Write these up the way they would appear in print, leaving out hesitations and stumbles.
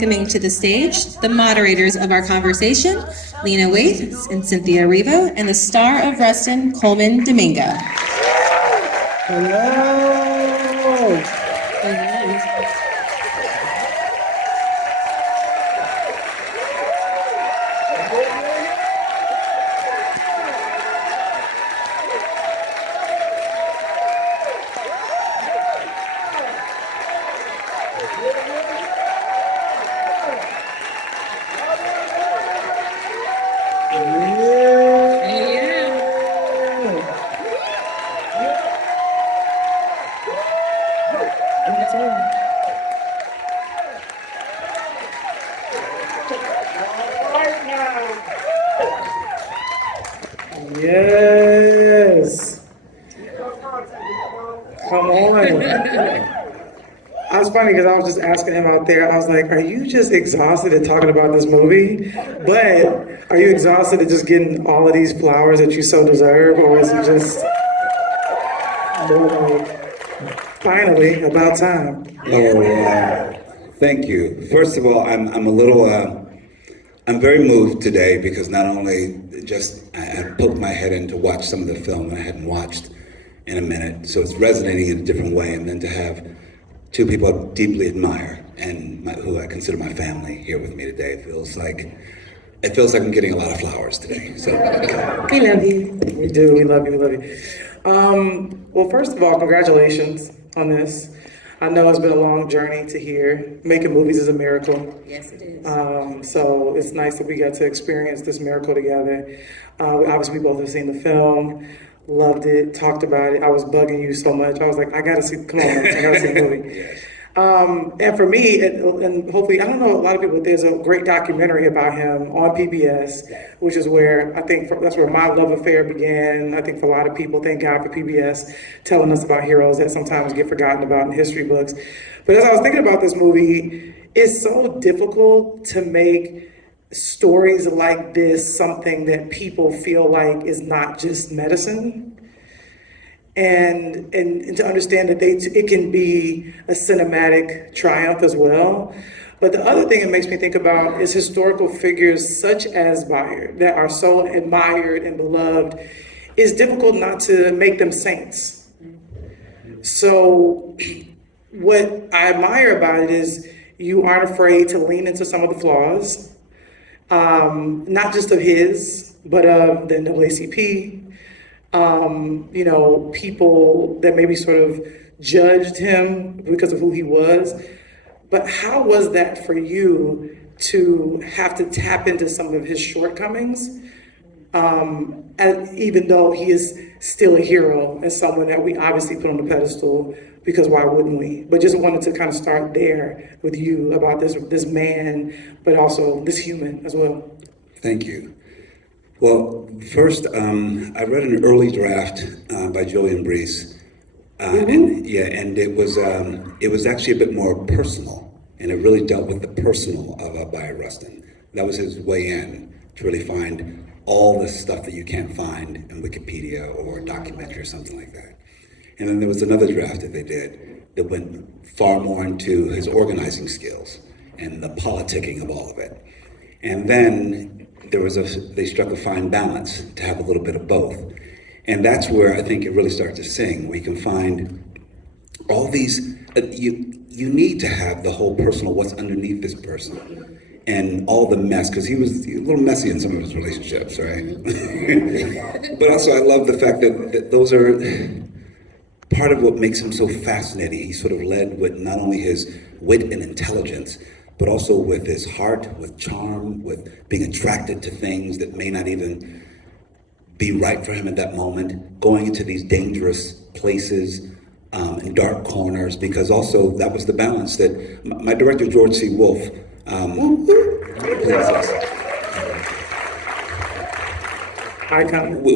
welcoming to the stage the moderators of our conversation, Lena Waithe and Cynthia Erivo, and the star of Rustin, Colman Domingo. Hello. Yes. Come on. I was funny because I was just asking him out there, I was like, are you just exhausted at talking about this movie? But are you exhausted at just getting all of these flowers that you so deserve? Or is it just more like, finally, about time? Oh, thank you. First of all, I'm a little, I'm very moved today because not only I poked my head in to watch some of the film that I hadn't watched in a minute, so it's resonating in a different way, and then to have two people I deeply admire and who I consider my family here with me today, it feels like I'm getting a lot of flowers today. So We love you. We do, we love you, we love you. Well, first of all, congratulations on this. I know it's been a long journey to here. Making movies is a miracle. Yes, it is. So it's nice that we got to experience this miracle together. Obviously, we both have seen the film, loved it, talked about it. I was bugging you so much. I was like, I gotta see, come on, I gotta see the movie. yes. And for me, and hopefully, I don't know a lot of people, there's a great documentary about him on PBS, which is where I think that's where my love affair began. I think for a lot of people, thank God for PBS telling us about heroes that sometimes get forgotten about in history books. But as I was thinking about this movie, it's so difficult to make stories like this something that people feel like is not just medicine. And to understand that it can be a cinematic triumph as well. But the other thing it makes me think about is historical figures such as Bayard that are so admired and beloved. It's difficult not to make them saints. So what I admire about it is you aren't afraid to lean into some of the flaws, not just of his, but of the NAACP. People that maybe sort of judged him because of who he was. But how was that for you to have to tap into some of his shortcomings, even though he is still a hero and someone that we obviously put on the pedestal, because why wouldn't we? But just wanted to kind of start there with you about this man, but also this human as well. Thank you. Well, first, I read an early draft by Julian Brees, and it was actually a bit more personal, and it really dealt with the personal of Bayard Rustin. That was his way in to really find all the stuff that you can't find in Wikipedia or a documentary or something like that. And then there was another draft that they did that went far more into his organizing skills and the politicking of all of it. And then they struck a fine balance to have a little bit of both. And that's where I think it really starts to sing. We can find all these, you need to have the whole personal, what's underneath this person. And all the mess, because he was a little messy in some of his relationships, right? But also I love the fact that those are part of what makes him so fascinating. He sort of led with not only his wit and intelligence, but also with his heart, with charm, with being attracted to things that may not even be right for him at that moment, going into these dangerous places and dark corners, because also that was the balance that my director, George C. Wolfe,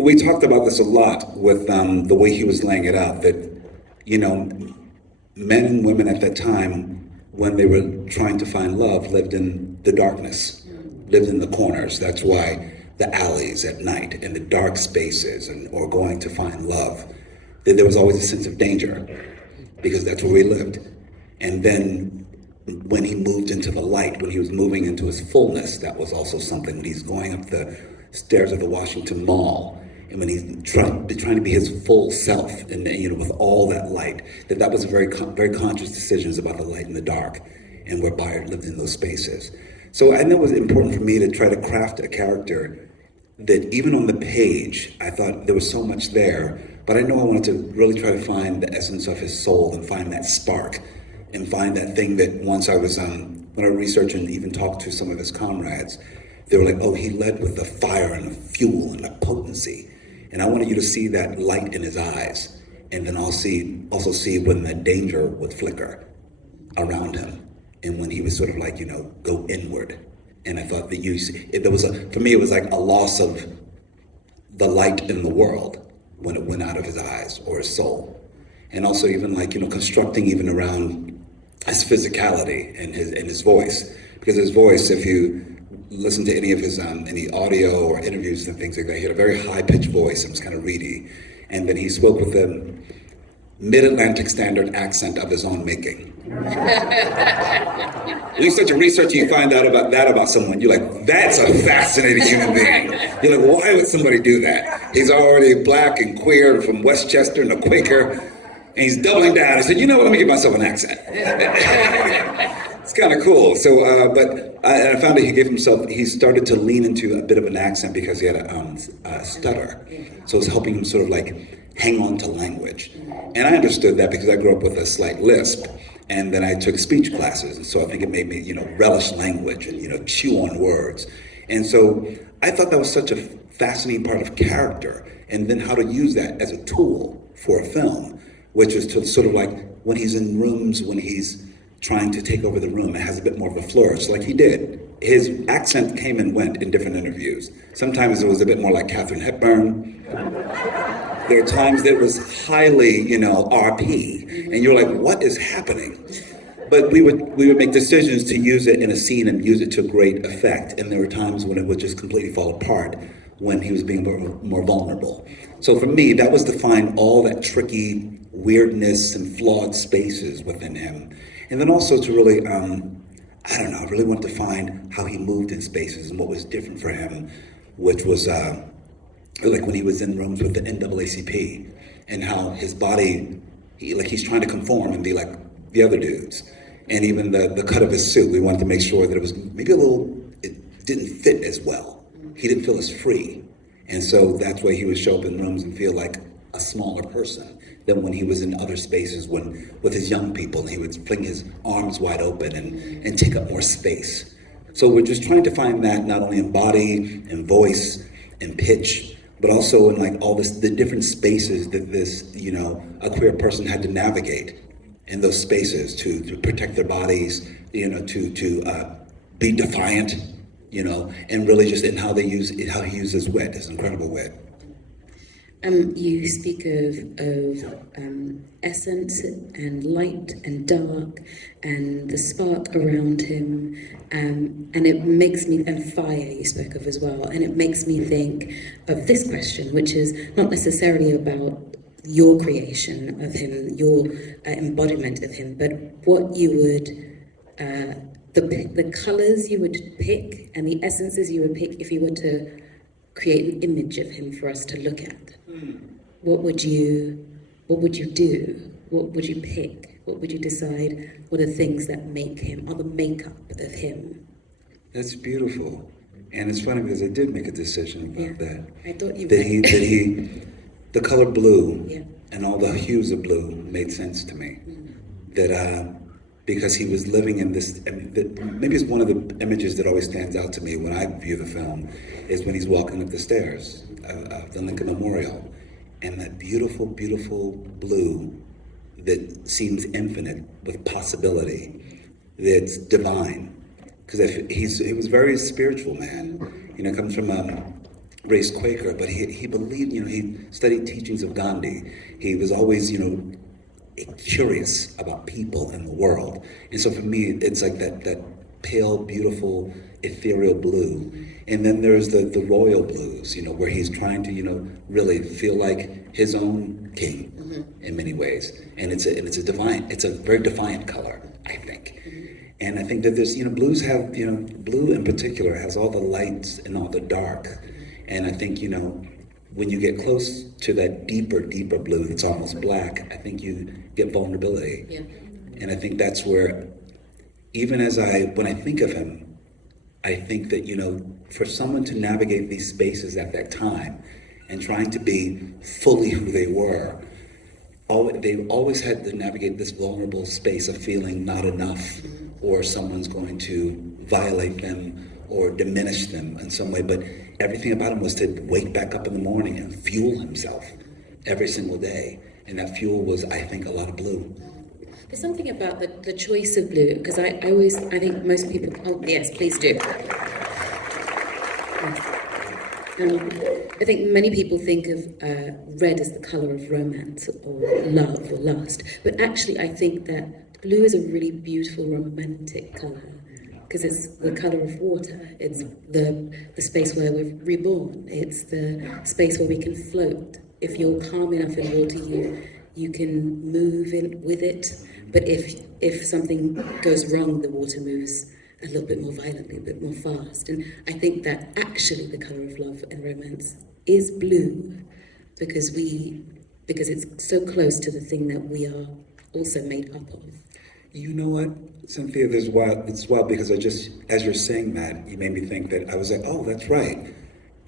we talked about this a lot with the way he was laying it out, that, men and women at that time, when they were trying to find love, lived in the darkness, lived in the corners. That's why the alleys at night and the dark spaces or going to find love, there was always a sense of danger because that's where we lived. And then when he moved into the light, when he was moving into his fullness, that was also something. When he's going up the stairs of the Washington Mall, and when he's trying to be his full self, and with all that light, that was a very conscious decisions about the light and the dark, and where Bayard lived in those spaces. So I know it was important for me to try to craft a character that even on the page, I thought there was so much there, but I know I wanted to really try to find the essence of his soul and find that spark and find that thing that once I was, when I researched and even talked to some of his comrades, they were like, oh, he led with the fire and the fuel and the potency. And I wanted you to see that light in his eyes, and then also see when that danger would flicker around him, and when he was sort of like, go inward. And I thought that for me, it was like a loss of the light in the world when it went out of his eyes or his soul. And also even like, constructing even around his physicality and his voice. Because his voice, if you listen to any of his, any audio or interviews and things like that, he had a very high-pitched voice and was kind of reedy. And then he spoke with a mid-Atlantic standard accent of his own making. When you start to research, you find out about someone. You're like, that's a fascinating human being. You're like, why would somebody do that? He's already black and queer from Westchester and a Quaker, and he's doubling down. He said, you know what? Let me give myself an accent. It's kind of cool. So, and I found that he started to lean into a bit of an accent because he had a stutter. So it was helping him sort of like hang on to language. And I understood that because I grew up with a slight lisp. And then I took speech classes, and so I think it made me, relish language and, chew on words. And so I thought that was such a fascinating part of character, and then how to use that as a tool for a film, which is to sort of like when he's in rooms, when he's trying to take over the room, it has a bit more of a flourish, like he did. His accent came and went in different interviews. Sometimes it was a bit more like Katharine Hepburn. There are times that it was highly, RP, and you're like, what is happening? But we would make decisions to use it in a scene and use it to great effect. And there were times when it would just completely fall apart when he was being more vulnerable. So for me, that was to find all that tricky weirdness and flawed spaces within him. And then also to really, I really wanted to find how he moved in spaces and what was different for him, which was like when he was in rooms with the NAACP and how his body, he's trying to conform and be like the other dudes. And even the cut of his suit, we wanted to make sure that it was maybe it didn't fit as well. He didn't feel as free. And so that's why he would show up in rooms and feel like a smaller person than when he was in other spaces with his young people, and he would fling his arms wide open and take up more space. So we're just trying to find that not only in body and voice and pitch, but also in like all the different spaces that this, a queer person had to navigate in those spaces to protect their bodies, to be defiant, and really just in how he uses wit, his incredible wit. You speak of essence and light and dark and the spark around him, and it makes me, and fire you spoke of as well, and it makes me think of this question, which is not necessarily about your creation of him, your embodiment of him, but what you would, the colors you would pick and the essences you would pick if you were to create an image of him for us to look at. What would you do? What would you pick? What would you decide were the things that make him, or the makeup of him? That's beautiful. And it's funny because I did make a decision about that. I thought you would. The color blue and all the hues of blue made sense to me. That because he was living in this, maybe it's one of the images that always stands out to me when I view the film, is when he's walking up the stairs of the Lincoln Memorial, and that beautiful, beautiful blue that seems infinite with possibility, that's divine. Because he was a very spiritual man, comes from raised Quaker, but he believed, he studied teachings of Gandhi. He was always, curious about people and the world. And so for me, it's like that pale, beautiful, ethereal blue. And then there's the royal blues, where he's trying to, really feel like his own king in many ways. And it's a very defiant color, I think. And I think that there's, blues have, blue in particular has all the lights and all the dark. And I think, when you get close to that deeper blue that's almost black, I think you get vulnerability. Yeah. And I think that's where, even when I think of him, I think that, for someone to navigate these spaces at that time and trying to be fully who they were, they always had to navigate this vulnerable space of feeling not enough, or someone's going to violate them or diminish them in some way. But everything about him was to wake back up in the morning and fuel himself every single day. And that fuel was, I think, a lot of blue. There's something about the choice of blue, because I think most people, oh yes, please do. I think many people think of red as the colour of romance or love or lust, but actually I think that blue is a really beautiful romantic colour, because it's the colour of water, it's the space where we're reborn, it's the space where we can float. If you're calm enough in water, you can move in with it, but if something goes wrong, the water moves a little bit more violently, a bit more fast. And I think that actually the colour of love and romance is blue, because it's so close to the thing that we are also made up of. You know what, Cynthia, it's wild because as you're saying that, you made me think that I was like, oh, that's right.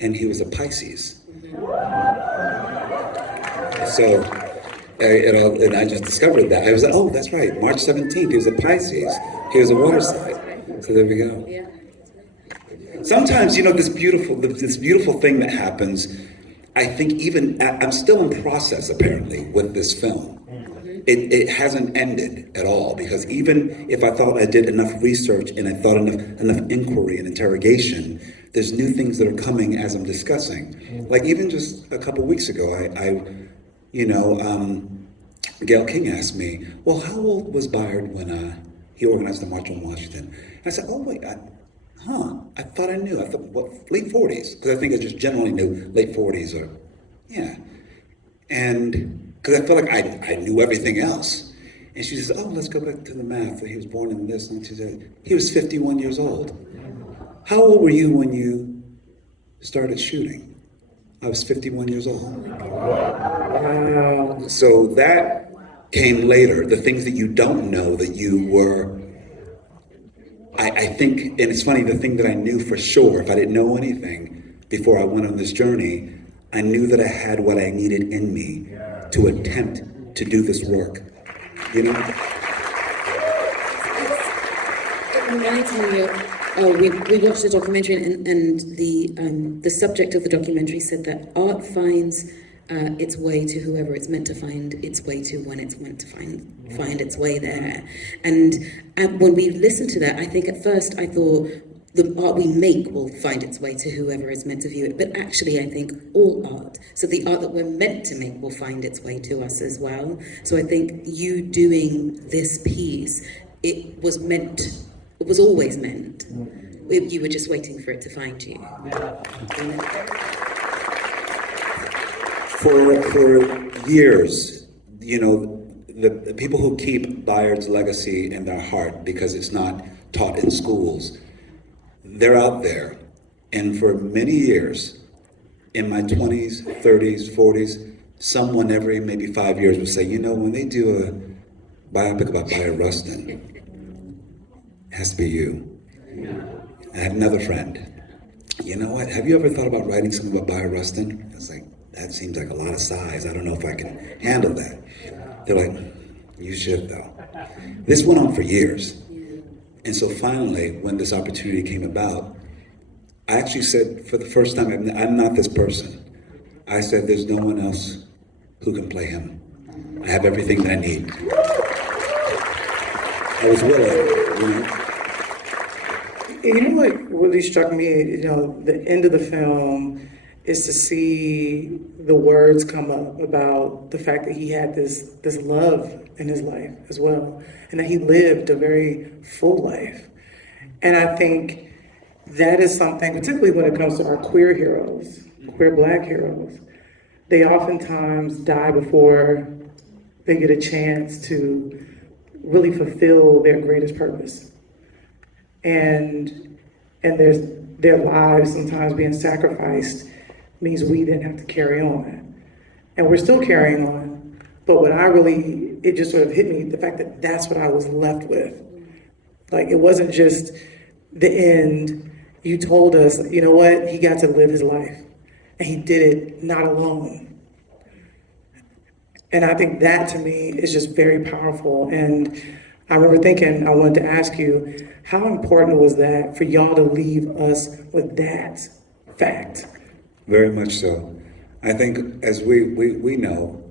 And he was a Pisces. So, and I just discovered that. I was like, oh, that's right. March 17th, he was a Pisces. He was a water sign. So there we go. Yeah. Sometimes, this beautiful thing that happens, I think I'm still in process, apparently, with this film. It hasn't ended at all, because even if I thought I did enough research and I thought enough inquiry and interrogation, there's new things that are coming as I'm discussing. Like even just a couple weeks ago, Gail King asked me, well, how old was Bayard when he organized the March on Washington? And I said, oh wait, I thought I knew. I thought, well, late 40s, because I think I just generally knew late 40s or, yeah. And because I felt like I knew everything else. And she says, oh, let's go back to the math. He was born in this, and she said, he was 51 years old. How old were you when you started shooting? I was 51 years old. So that came later, the things that you don't know that you were, I think, and it's funny, the thing that I knew for sure, if I didn't know anything before I went on this journey, I knew that I had what I needed in me to attempt to do this work. It reminds me of, we watched the documentary, and the subject of the documentary said that art finds its way to whoever it's meant to find its way to when it's meant to find its way there. And when we listened to that, I think at first I thought the art we make will find its way to whoever is meant to view it. But actually, I think all art, so the art that we're meant to make will find its way to us as well. So I think you doing this piece, it was always meant. You were just waiting for it to find you. For years, the people who keep Bayard's legacy in their heart because it's not taught in schools, they're out there. And for many years, in my 20s, 30s, 40s, someone every maybe 5 years would say, when they do a biopic about Bayard Rustin, it has to be you. I had another friend. You know what? Have you ever thought about writing something about Bayard Rustin? I was like, that seems like a lot of size. I don't know if I can handle that. They're like, you should though. This went on for years. And so finally, when this opportunity came about, I actually said for the first time, I'm not this person. I said, there's no one else who can play him. I have everything that I need. I was willing, You know what really struck me, the end of the film is to see the words come up about the fact that he had this love in his life as well, and that he lived a very full life. And I think that is something, particularly when it comes to our queer heroes, queer Black heroes, they oftentimes die before they get a chance to really fulfill their greatest purpose. and their lives sometimes being sacrificed means we then have to carry on. And we're still carrying on. But it just sort of hit me, the fact that that's what I was left with. Like, it wasn't just the end. You told us, you know what, he got to live his life. And he did it not alone. And I think that, to me, is just very powerful. And I remember thinking, I wanted to ask you, how important was that for y'all to leave us with that fact? Very much so. I think, as we know,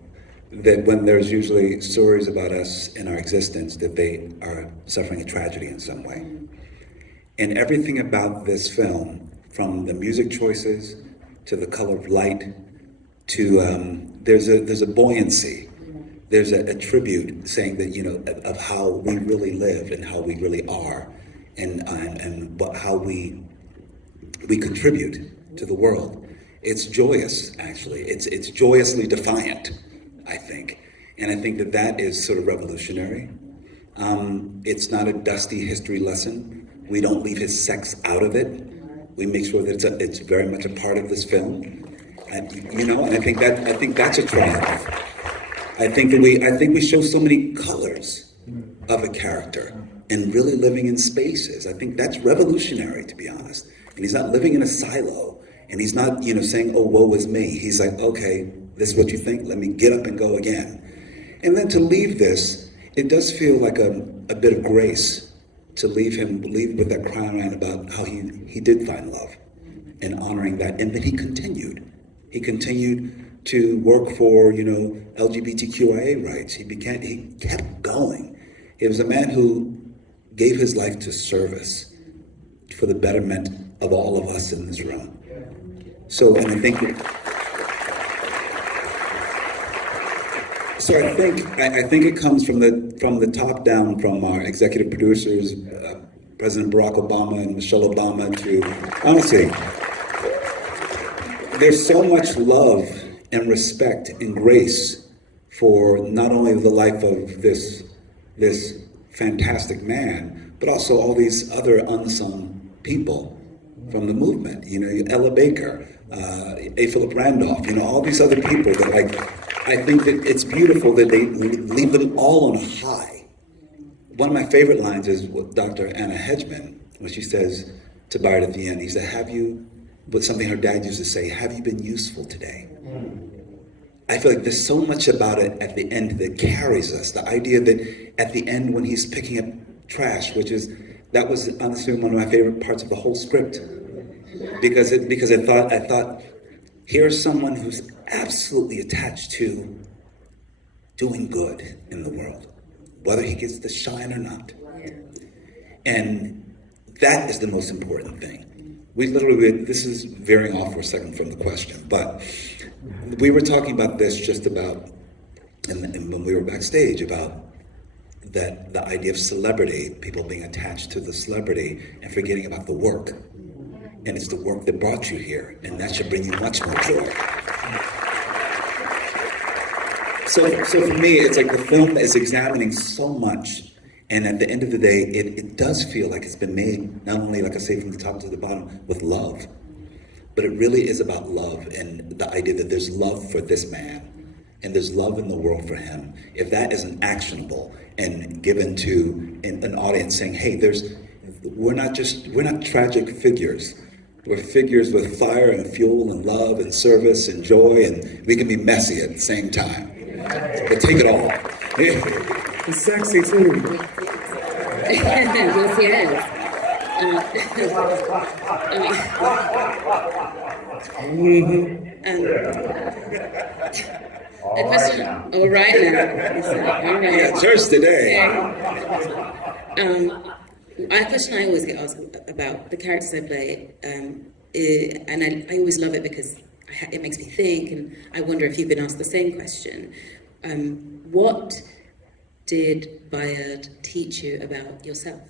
that when there's usually stories about us in our existence, that they are suffering a tragedy in some way. And everything about this film, from the music choices to the color of light, to there's a buoyancy, there's a tribute saying that, you know, of how we really live and how we really are, and how we contribute to the world. It's joyous, actually. It's joyously defiant, I think. And I think that is sort of revolutionary. It's not a dusty history lesson. We don't leave his sex out of it. We make sure that it's very much a part of this film. And, you know, and I think that's a triumph. I think we show so many colors of a character and really living in spaces. I think that's revolutionary, to be honest. And he's not living in a silo. And he's not, you know, saying, oh, woe is me. He's like, okay, this is what you think? Let me get up and go again. And then to leave this, it does feel like a bit of grace to leave with that crown line about how he did find love and honoring that. And then he continued. He continued to work for, you know, LGBTQIA rights. He kept going. He was a man who gave his life to service for the betterment of all of us in this room. So, and I think it comes from the top down, from our executive producers, President Barack Obama and Michelle Obama, to, honestly, there's so much love and respect and grace for not only the life of this fantastic man, but also all these other unsung people from the movement. You know, Ella Baker, A. Philip Randolph, you know, all these other people that, like, I think that it's beautiful that they leave them all on a high. One of my favorite lines is with Dr. Anna Hedgeman, when she says to Bayard at the end, he said, but something her dad used to say, have you been useful today? I feel like there's so much about it at the end that carries us. The idea that at the end when he's picking up trash, that was honestly one of my favorite parts of the whole script. Because I thought, here's someone who's absolutely attached to doing good in the world, whether he gets to shine or not. And that is the most important thing. This is veering off for a second from the question, but we were talking about this just about, and when we were backstage, about that the idea of celebrity, people being attached to the celebrity and forgetting about the work. And it's the work that brought you here, and that should bring you much more joy. So for me, it's like the film is examining so much, and at the end of the day, it does feel like it's been made, not only, like I say, from the top to the bottom, with love, but it really is about love and the idea that there's love for this man, and there's love in the world for him. If that isn't actionable and given to an audience saying, hey, we're not tragic figures. We're figures with fire and fuel and love and service and joy, and we can be messy at the same time. But take it all. It's sexy too. Yes, yes. A question. All right now. All right. Yeah, church today. A question I always get asked about the characters I play, and I always love it because it makes me think, and I wonder if you've been asked the same question. What did Bayard teach you about yourself?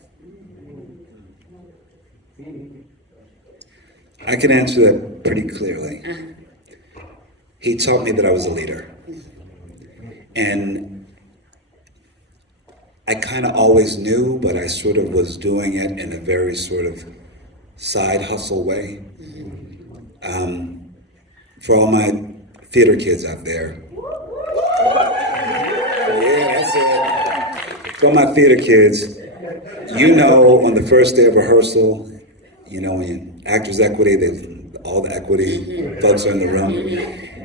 I can answer that pretty clearly. He taught me that I was a leader. And I kind of always knew, but I sort of was doing it in a very sort of side hustle way. For all my theater kids out there, yeah, that's it. For all my theater kids, you know, on the first day of rehearsal, you know, when Actors Equity, all the equity folks are in the room,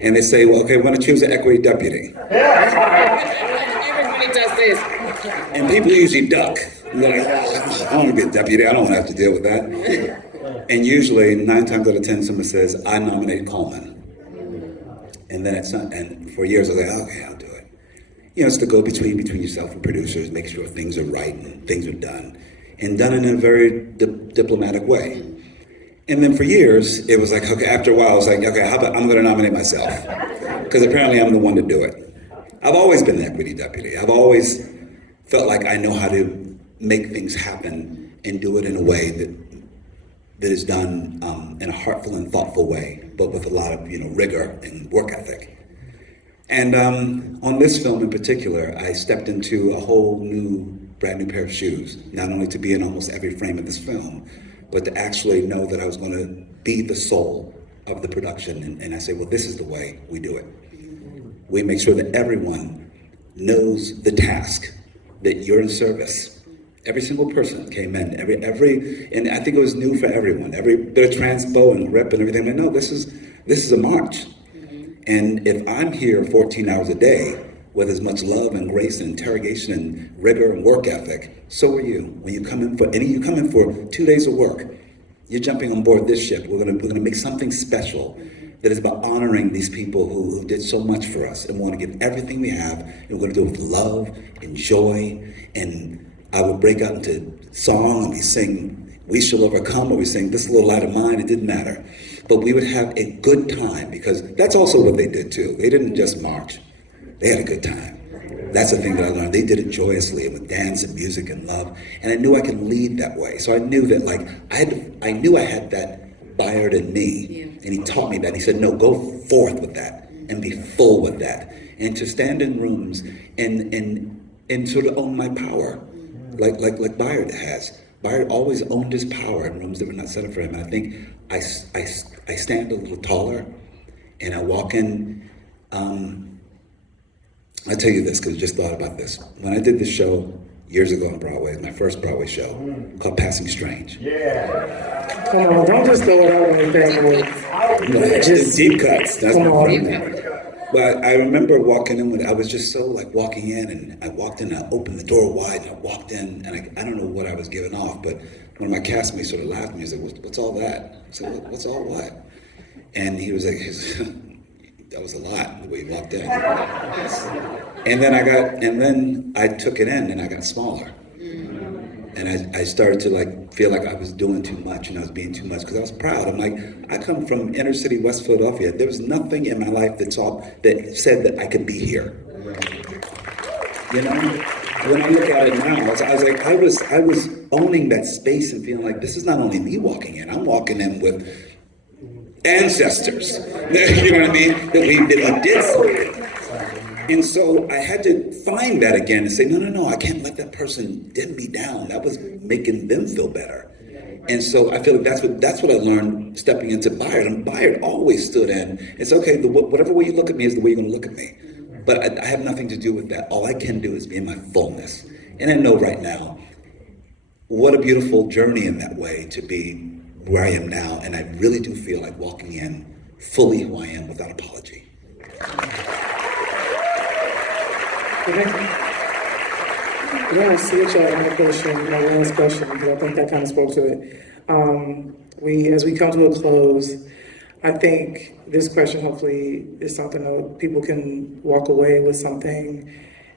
and they say, well, okay, we're going to choose an equity deputy. Everybody does this. And people usually duck. They're like, I don't want to be a deputy, I don't want to have to deal with that. And usually, 9 times out of 10, someone says, I nominate Colman. And then it's not, and for years I was like, okay, I'll do it. You know, it's the go-between between yourself and producers, make sure things are right and things are done. And done in a very diplomatic way. And then for years, it was like, okay, after a while, I was like, okay, how about I'm gonna nominate myself? Because apparently I'm the one to do it. I've always been the equity deputy. I've always felt like I know how to make things happen and do it in a way that is done in a heartful and thoughtful way, but with a lot of rigor and work ethic. And on this film in particular, I stepped into a whole brand new pair of shoes, not only to be in almost every frame of this film, but to actually know that I was going to be the soul of the production. And I say, well, this is the way we do it. We make sure that everyone knows the task, that you're in service. Every single person came in, and I think it was new for everyone. Every bit of transpo and rep and everything. No, this is a march. And if I'm here 14 hours a day with as much love and grace and interrogation and rigor and work ethic, so are you. When you come in for 2 days of work, you're jumping on board this ship. We're gonna make something special that is about honoring these people who did so much for us, and we want to give everything we have, and we're gonna do it with love and joy. And I would break out into song, and we sing "We Shall Overcome," or we sing "This Little Light of Mine." It didn't matter. But we would have a good time, because that's also what they did too. They didn't just march. They had a good time. That's the thing that I learned. They did it joyously and with dance and music and love. And I knew I could lead that way. So I knew that I knew I had that Bayard in me. Yeah. And he taught me that. He said, no, go forth with that and be full with that. And to stand in rooms and sort of own my power, like Bayard has. Bayard always owned his power in rooms that were not set up for him. And I think I stand a little taller, and I walk in. I'll tell you this, because I just thought about this. When I did this show years ago on Broadway, my first Broadway show, called Passing Strange. Yeah. Come on, don't just throw it out on the family. No, just deep cuts. That's my favorite. But I remember walking in I was just so walking in, and I walked in, I opened the door wide, and I walked in, and I don't know what I was giving off, but one of my castmates sort of laughed at me. He said, what's all that? I said, what's all what? And he was like, that was a lot, the way he walked in. And then I took it in, and I got smaller. And I started to feel like I was doing too much, and I was being too much, because I was proud. I'm like, I come from inner city West Philadelphia. There was nothing in my life that said that I could be here. You know, when I look at it now, I was like, I was owning that space and feeling like this is not only me walking in. I'm walking in with ancestors. You know what I mean? That we did something. And so I had to find that again and say, no, I can't let that person dim me down. That was making them feel better. And so I feel like that's what I learned stepping into Bayard. And Bayard always stood in. It's okay, whatever way you look at me is the way you're going to look at me. But I have nothing to do with that. All I can do is be in my fullness. And I know right now, what a beautiful journey in that way to be where I am now. And I really do feel like walking in fully who I am without apology. We're going to switch out my question, my last question, because I think that kind of spoke to it. As we come to a close, I think this question hopefully is something that people can walk away with something,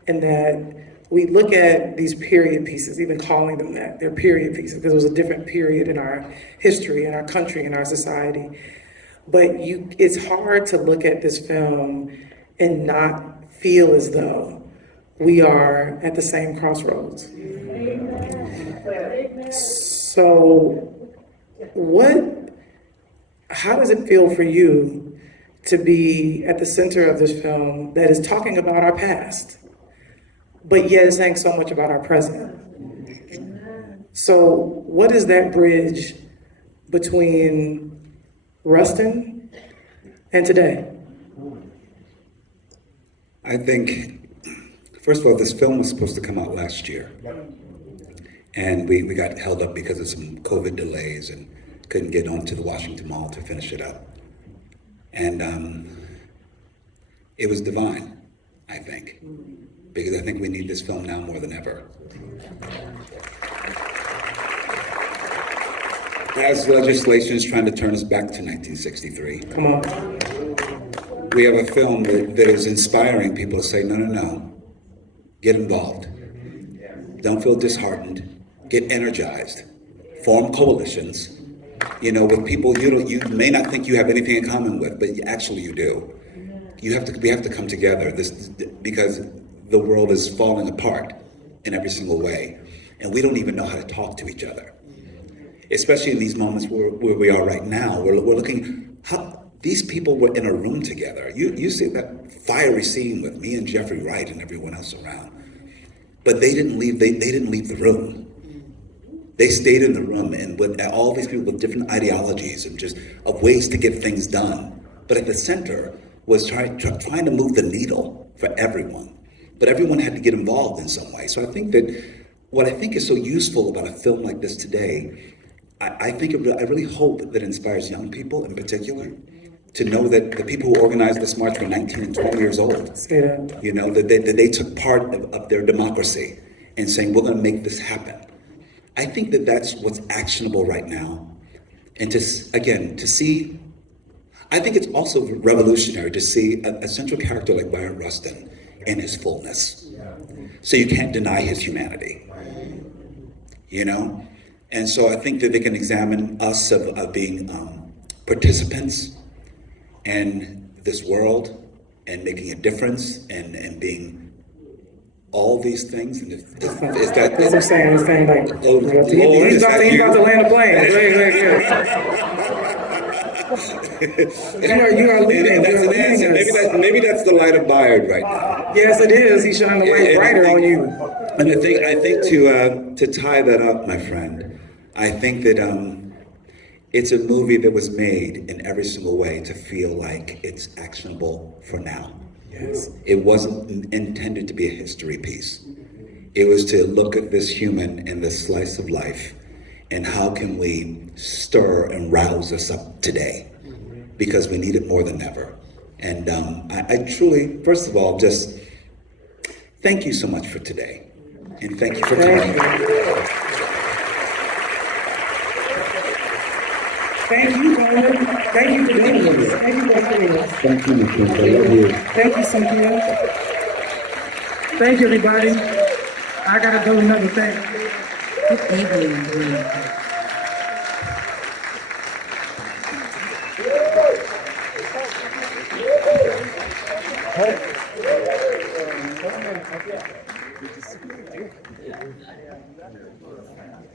and that we look at these period pieces, even calling them that, they're period pieces, because it was a different period in our history, in our country, in our society. But it's hard to look at this film and not feel as though we are at the same crossroads. So how does it feel for you to be at the center of this film that is talking about our past, but yet it's saying so much about our present. So what is that bridge between Rustin and today? I think, first of all, this film was supposed to come out last year. And we got held up because of some COVID delays and couldn't get onto the Washington Mall to finish it up. And it was divine, I think, because I think we need this film now more than ever. As legislation is trying to turn us back to 1963. Come on. We have a film that is inspiring people to say, no, no, no, get involved. Don't feel disheartened. Get energized. Form coalitions, with people you may not think you have anything in common with, but actually you do. We have to come together because the world is falling apart in every single way, and we don't even know how to talk to each other. Especially in these moments where we are right now, we're looking how these people were in a room together. You see that fiery scene with me and Jeffrey Wright and everyone else around, but they didn't leave. They didn't leave the room. They stayed in the room, and with all these people with different ideologies and just of ways to get things done. But at the center was trying to move the needle for everyone. But everyone had to get involved in some way. So I think that what I think is so useful about a film like this today, I really hope that it inspires young people in particular to know that the people who organized this march were 19 and 20 years old. That they took part of their democracy in saying, we're going to make this happen. I think that that's what's actionable right now. And to see, I think it's also revolutionary to see a central character like Bayard Rustin in his fullness. So you can't deny his humanity, And so I think that they can examine us of being participants in this world and making a difference and being all these things, and it's that. That's what I'm saying. It's kind of like, oh, Lord, he's about to land a plane. You are leading. Maybe that's the light of Bayard right now. Yes, it is. He's shining the light brighter on you. And I think to tie that up, my friend, I think that it's a movie that was made in every single way to feel like it's actionable for now. Yes. It wasn't intended to be a history piece. It was to look at this human and this slice of life and how can we stir and rouse us up today, because we need it more than ever. And I truly, first of all, just thank you so much for today. And thank you for coming. Thank you, Colman. Thank you for doing this. Thank you for having us. Thank you, Cynthia. Thank you, Cynthia. Thank you, everybody. I gotta do another thing. Good evening, Glynn.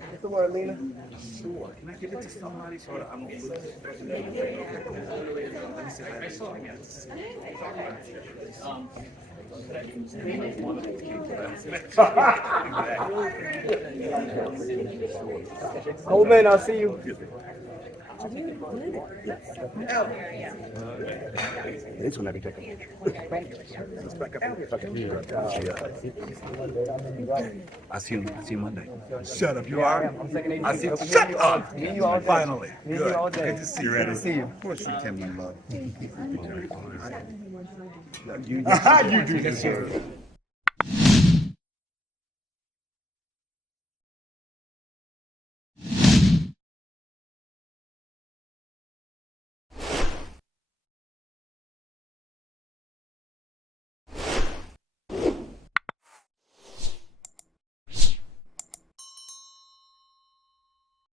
What's the word, Lena? Sure. Can I give it to somebody so I'm gonna put it? Colman, I'll see you. This one I can take a picture. I see you Monday. Shut up, you are? I see. Shut up! Finally. Good. Good to see you. Ready to see you. Of course you can, my love. You do this.